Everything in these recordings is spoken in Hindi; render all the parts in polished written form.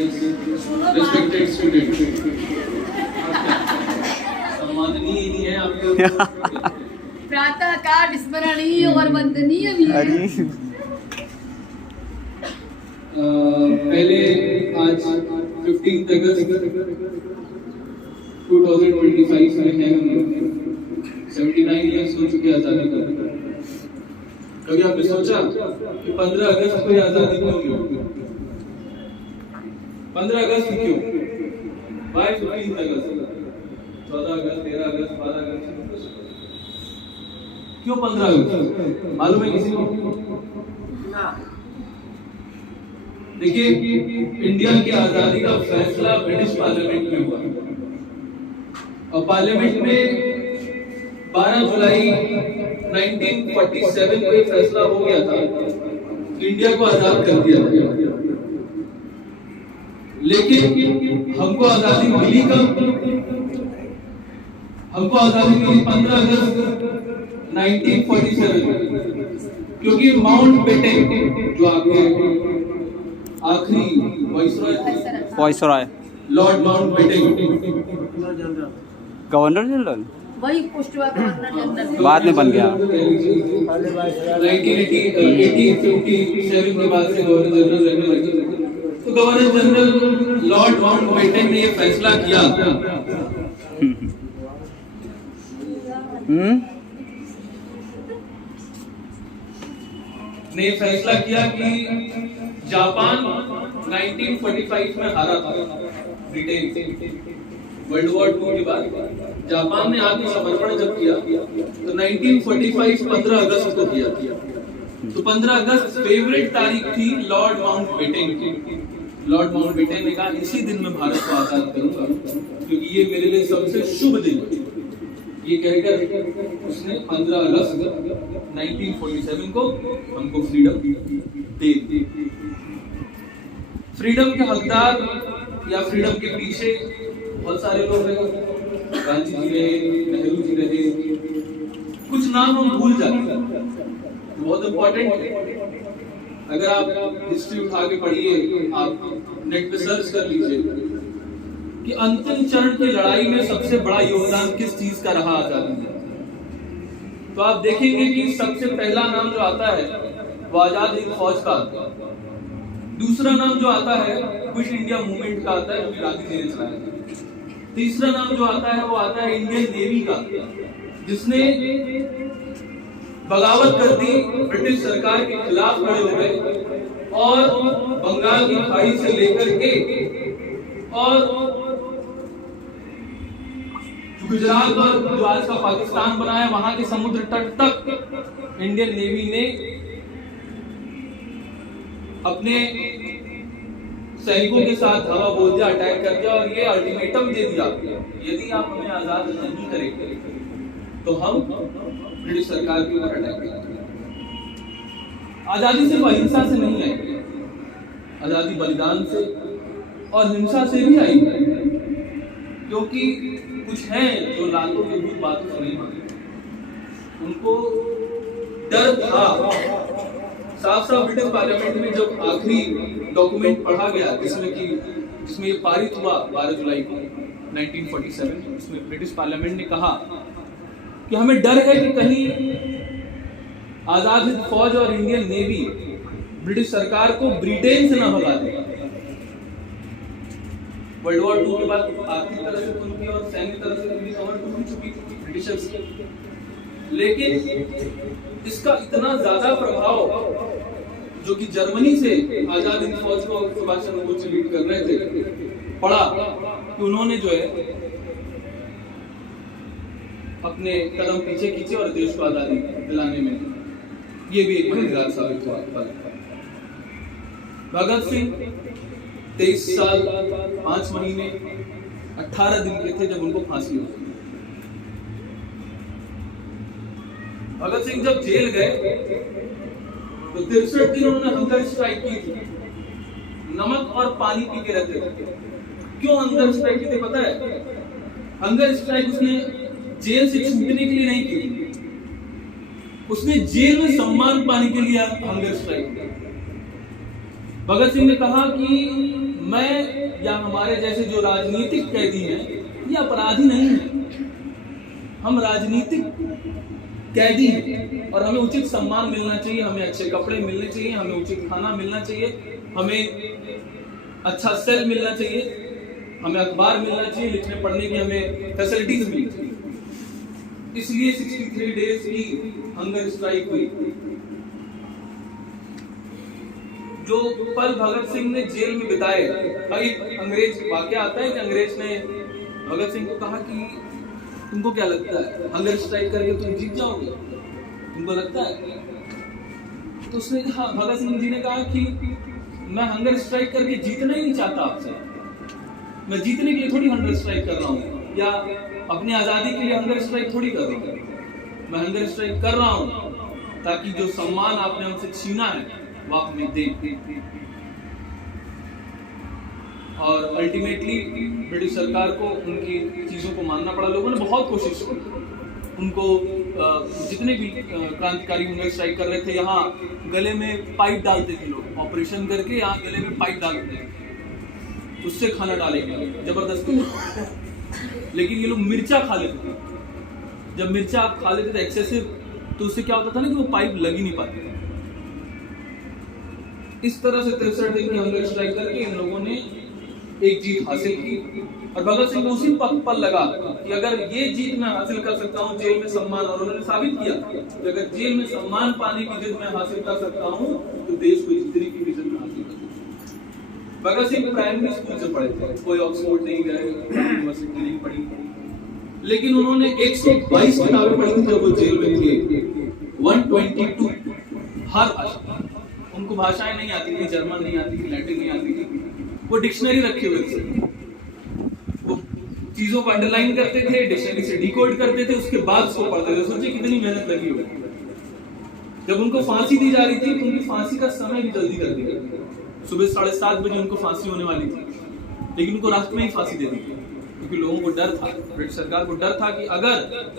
respected student. सम्माननीय ही नहीं है आपको। प्रातः काल स्मरणीय और वंदनीय भी है। पहले आज 15 अगस्त 2025 में है हम लोग 79 ईयर्स हो चुके आजादी का। कभी आपने सोचा कि 15 अगस्त को आजादी क्यों? 15 अगस्त क्यों? Why 15 अगस्त? 14 अगस्त, 13 अगस्त, 12 अगस्त, क्यों 15 अगस्त? मालूम है किसी को? देखिए, इंडिया की आजादी का फैसला ब्रिटिश पार्लियामेंट में हुआ और पार्लियामेंट में 12 जुलाई 1947 को ये फैसला हो गया था कि इंडिया को आजाद कर दिया गया। लेकिन हमको आजादी मिली कब? हमको आजादी मिली 15 अगस्त 1947, क्योंकि माउंट बेटन जो आपके आखिरी viceroy Lord Mountbatten, governor general वही पोस्ट हुआ गवर्नर जनरल, बाद में बन गया। 1957 के बाद से गवर्नर जनरल रहने लगे। तो governor general Lord Mountbatten ने ये फैसला किया ने फैसला किया कि जापान 1945 में हारा था ब्रिटेन से। वर्ल्ड वॉर 2 के बाद जापान ने आत्मसमर्पण जब किया तो 1945 15 अगस्त को किया। तो 15 अगस्त फेवरेट तारीख थी लॉर्ड माउंट बेटन की। लॉर्ड माउंट बेटन ने कहा इसी दिन मैं भारत को आजाद करूंगा क्योंकि ये मेरे लिए सबसे शुभ दिन है। ये कहकर उसने 15 अगस्त 1947 को हमको फ्रीडम दे दी। फ्रीडम के हकदार या फ्रीडम के पीछे बहुत सारे लोग रहे, गांधी जी रहे, नेहरू जी रहे, कुछ नाम हम भूल जाते हैं, बहुत इंपॉर्टेंट है। अगर आप हिस्ट्री उठा के पढ़िए, आप नेट पे सर्च कर लीजिए कि अंतिम चरण की लड़ाई में सबसे बड़ा योगदान किस चीज का रहा आजादी में, तो आप देखेंगे कि सबसे पहला नाम जो आता है वो आजाद हिंद फौज का आता है। दूसरा नाम जो आता है क्विट इंडिया मूवमेंट का आता है, जो गांधी जी ने चलाया। तीसरा नाम जो आता है वो आता है इंडियन नेवी का, जिसने बगावत कर दी, ब्रिटिश सरकार के खिलाफ खड़े हो गए और बंगाल की खाड़ी से लेकर के और गुजरात और जो आज का पाकिस्तान बना है वहां के समुद्र तट तक इंडियन नेवी ने अपने सैनिकों के साथ हवा बोल दिया, अटैक कर दिया और ये अल्टीमेटम दे दिया यदि आप हमें आजाद नहीं करेंगे तो हम ब्रिटिश सरकार के ऊपर अटैक करेंगे। आजादी सिर्फ अहिंसा से नहीं आई, आजादी बलिदान से और हिंसा से भी आई, क्योंकि कुछ हैं जो लातों के भूत बातों से नहीं मानते, उनको डर था। साफ साफ ब्रिटिश पार्लियामेंट में जब आखिरी डॉक्यूमेंट पढ़ा गया जिसमें ये पारित हुआ 12 जुलाई को 1947, उसमें ब्रिटिश पार्लियामेंट ने कहा कि हमें डर है कि कहीं आजाद हिंद फौज और इंडियन नेवी ब्रिटिश सरकार को ब्रिटेन से न भगा दे। वर्ल्ड वॉर 2 के बाद आर्थिक तरह से खुल गई और सैन्य तरह से पूरी कवर टूट चुकी थी ब्रिटिशर्स की, लेकिन इसका इतना ज्यादा प्रभाव जो कि जर्मनी से आजाद हिंद फौज को सुभाष चंद्र बोस लीड कर रहे थे पड़ा कि उन्होंने जो है अपने कदम पीछे खींचे और देश को आजादी दिलाने में ये भी एक मददगार साबित हुआ। भगत सिंह 23 साल 5 महीने 18 दिन के थे जब उनको फांसी हुई। भगत सिंह जब जेल गए तो 63 दिन उन्होंने हंगर स्ट्राइक की थी, नमक और पानी पी के रहते थे। क्यों हंगर स्ट्राइक की थी पता है? हंगर स्ट्राइक उसने जेल से छूटने के लिए नहीं की, उसने जेल में सम्मान पाने के लिए हंगर स्ट्राइक किया। भगत सिंह ने कहा कि मैं या हमारे जैसे जो राजनीतिक कैदी हैं ये अपराधी नहीं हैं, हम राजनीतिक कैदी हैं और हमें उचित सम्मान मिलना चाहिए, हमें अच्छे कपड़े मिलने चाहिए, हमें उचित खाना मिलना चाहिए, हमें अच्छा सेल मिलना चाहिए, हमें अखबार मिलना चाहिए, लिखने पढ़ने की हमें फैसिलिटीज मिलनी चाहिए। इसलिए 63 डेज की हंगर स्ट्राइक हुई। जो पल भगत सिंह ने जेल में बिताए, एक अंग्रेज वाकया आता है कि अंग्रेज ने भगत सिंह को कहा कि तुमको क्या लगता है हंगर स्ट्राइक करके तुम जीत जाओगे, तुमको लगता है? तो उसने कहा, भगत सिंह जी ने कहा कि मैं हंगर स्ट्राइक करके जीतना ही नहीं चाहता आपसे, मैं जीतने के लिए थोड़ी हंगर स्ट्राइक कर रहा हूँ या अपनी आजादी के लिए हंगर स्ट्राइक थोड़ी कर रहा हूँ, मैं हंगर स्ट्राइक कर रहा हूँ ताकि जो सम्मान आपने हमसे छीना है वो आप हमें दें। और अल्टीमेटली ब्रिटिश सरकार को उनकी चीजों को मानना पड़ा। लोगों ने बहुत कोशिश की, उनको जितने भी क्रांतिकारी हंगर स्ट्राइक कर रहे थे यहाँ गले में पाइप डालते थे लोग, ऑपरेशन करके यहाँ गले में पाइप डालते थे, उससे खाना डालेंगे जबरदस्ती। लेकिन ये लोग मिर्चा खा लेते थे, जब मिर्चा आप खा लेते थे एक्सेसिव तो उससे क्या होता था ना कि वो पाइप लग ही नहीं पाते। इस तरह से 63 दिन की हंगर स्ट्राइक करके इन लोगों ने एक जीत हासिल की और भगत सिंह को उसी पल लगा कि अगर ये जीत मैं हासिल कर सकता हूँ जेल में सम्मान, और उन्होंने साबित किया कि अगर जेल में सम्मान पाने की जिद मैं हासिल कर सकता हूँ तो देश को जीतने की भी जिद मैं हासिल कर सकता हूँ। भगत सिंह प्राइमरी स्कूल से पढ़े थे, कोई ऑक्सफोर्ड नहीं गए, यूनिवर्सिटी नहीं पढ़ी, लेकिन उन्होंने 122 किताबें पढ़ी थी जब वो जेल में थे, 122 हर भाषा। उनको भाषाएं नहीं आती थी, जर्मन नहीं आती थी, लैटिन नहीं आती थी, वो डिक्शनरी रखे हुए थे, वो चीजों को अंडरलाइन करते थे, डिक्शनरी से डिकोड करते थे, उसके बाद उसको पढ़ते थे। सोचिए कितनी मेहनत लगी होगी। जब उनको फांसी दी जा रही थी तो उनकी फांसी का समय भी जल्दी कर दिया, सुबह 7:30 बजे उनको फांसी होने वाली थी, लेकिन उनको रात में ही फांसी दे दी क्योंकि लोगों को डर था, ब्रिटिश सरकार को डर था कि अगर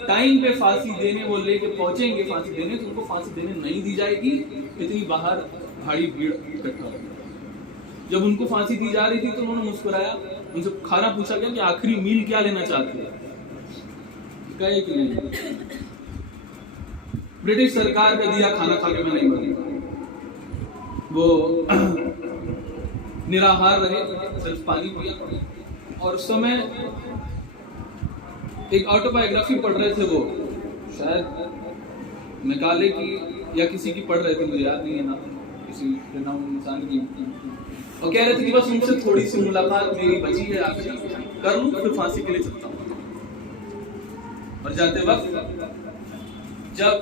टाइम पे फांसी देने वो लेके पहुंचेंगे फांसी देने तो उनको फांसी देने नहीं दी जाएगी, इतनी बाहर भारी भीड़ इकट्ठा हो। जब उनको फांसी दी जा रही थी तो उन्होंने मुस्कुराया, उनसे खाना पूछा गया कि आखिरी मील क्या लेना चाहते हैं, कहे कि नहीं, ब्रिटिश सरकार का दिया खाना खा के मैं नहीं मरूंगा। वो निराहार रहे, सिर्फ पानी पिया, और उस समय एक ऑटोबायोग्राफी पढ़ रहे थे, वो शायद मैकाले की या किसी की पढ़ रहे थे, मुझे याद नहीं है ना, किसी इंसान की, और कह रहे थे कि बस उनसे थोड़ी सी मुलाकात मेरी बची है, आखिरी कर लूं फिर फांसी के लिए चलता हूं। और जाते वक्त जब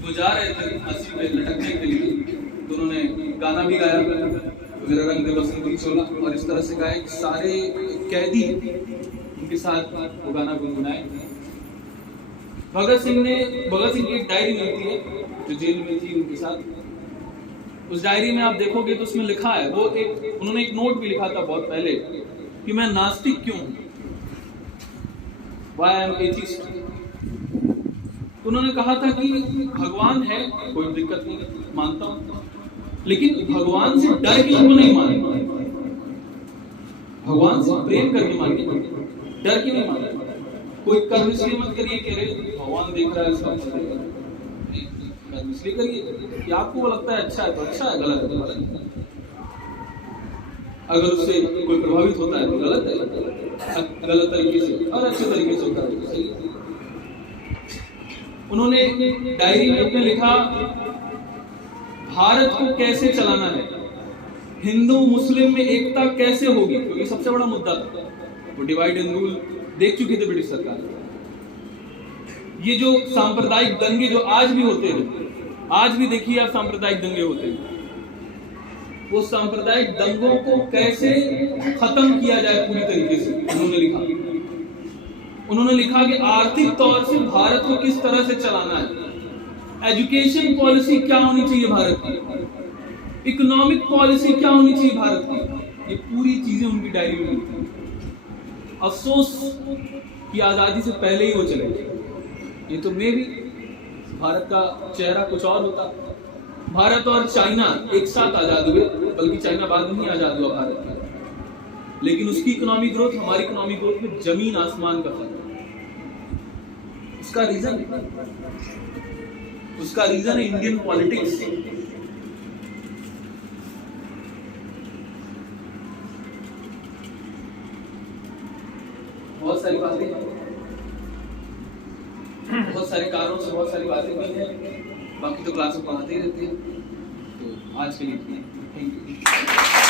वो जा रहे थे फांसी पे लटकने के लिए तो उन्होंने गाना भी गाया, मेरा रंग दे बसंती चोला, और इस तरह से गाया कि सारे कैदी उनके साथ वो गाना गुनगुनाए। भगत सिंह की एक डायरी मिलती है जो जेल में थी उनके साथ। उस डायरी में आप देखोगे तो उसमें लिखा है, उन्होंने एक नोट भी लिखा था बहुत पहले कि मैं नास्तिक क्यों हूं, Why I am atheist। उन्होंने कहा था कि भगवान है, कोई दिक्कत नहीं, मानता हूं, लेकिन भगवान से डर के उनको नहीं माने, भगवान से प्रेम करके मानिए, डर के नहीं माने। कोई कर्म इसलिए मत करिए कि अरे भगवान देख रहा है इसका इसलिए करिए कि आपको वो लगता है अच्छा है तो अच्छा है, गलत है तो गलत है। अगर उससे कोई प्रभावित होता है तो गलत है, गलत तरीके से, और अच्छे तरीके से होता है तो सही है। उन्होंने डायरी में अपने लिखा भारत को कैसे चलाना है, हिंदू मुस्लिम में एकता कैसे होगी, क्योंकि सबसे बड़ा मुद्दा था, वो डिवाइड एंड रूल देख चुकी थी ब्रिटिश सरकार। ये जो सांप्रदायिक दंगे जो आज भी होते हैं, आज भी देखिए आप सांप्रदायिक दंगे होते हैं, वो सांप्रदायिक दंगों को कैसे खत्म किया जाए पूरी तरीके से उन्होंने लिखा कि आर्थिक तौर से भारत को किस तरह से चलाना है, एजुकेशन पॉलिसी क्या होनी चाहिए भारत की, इकोनॉमिक पॉलिसी क्या होनी चाहिए भारत की, ये पूरी चीजें उनकी डायरी में लिखी थी। अफसोस कि आजादी से पहले ही वो चले गए, ये तो मे भी भारत का चेहरा कुछ और होता। भारत और चाइना एक साथ आजाद हुए, बल्कि चाइना बाद में ही आजाद हुआ भारत का। लेकिन उसकी इकोनॉमिक ग्रोथ हमारी इकोनॉमिक ग्रोथ में जमीन आसमान का फर्क है। उसका रीजन है इंडियन पॉलिटिक्स। बहुत सारी बातें, बहुत सारे कारणों से बहुत सारी बातें हुई हैं, बाकी तो क्लास में पढ़ाते ही रहते हैं। तो आज के लिए थैंक यू।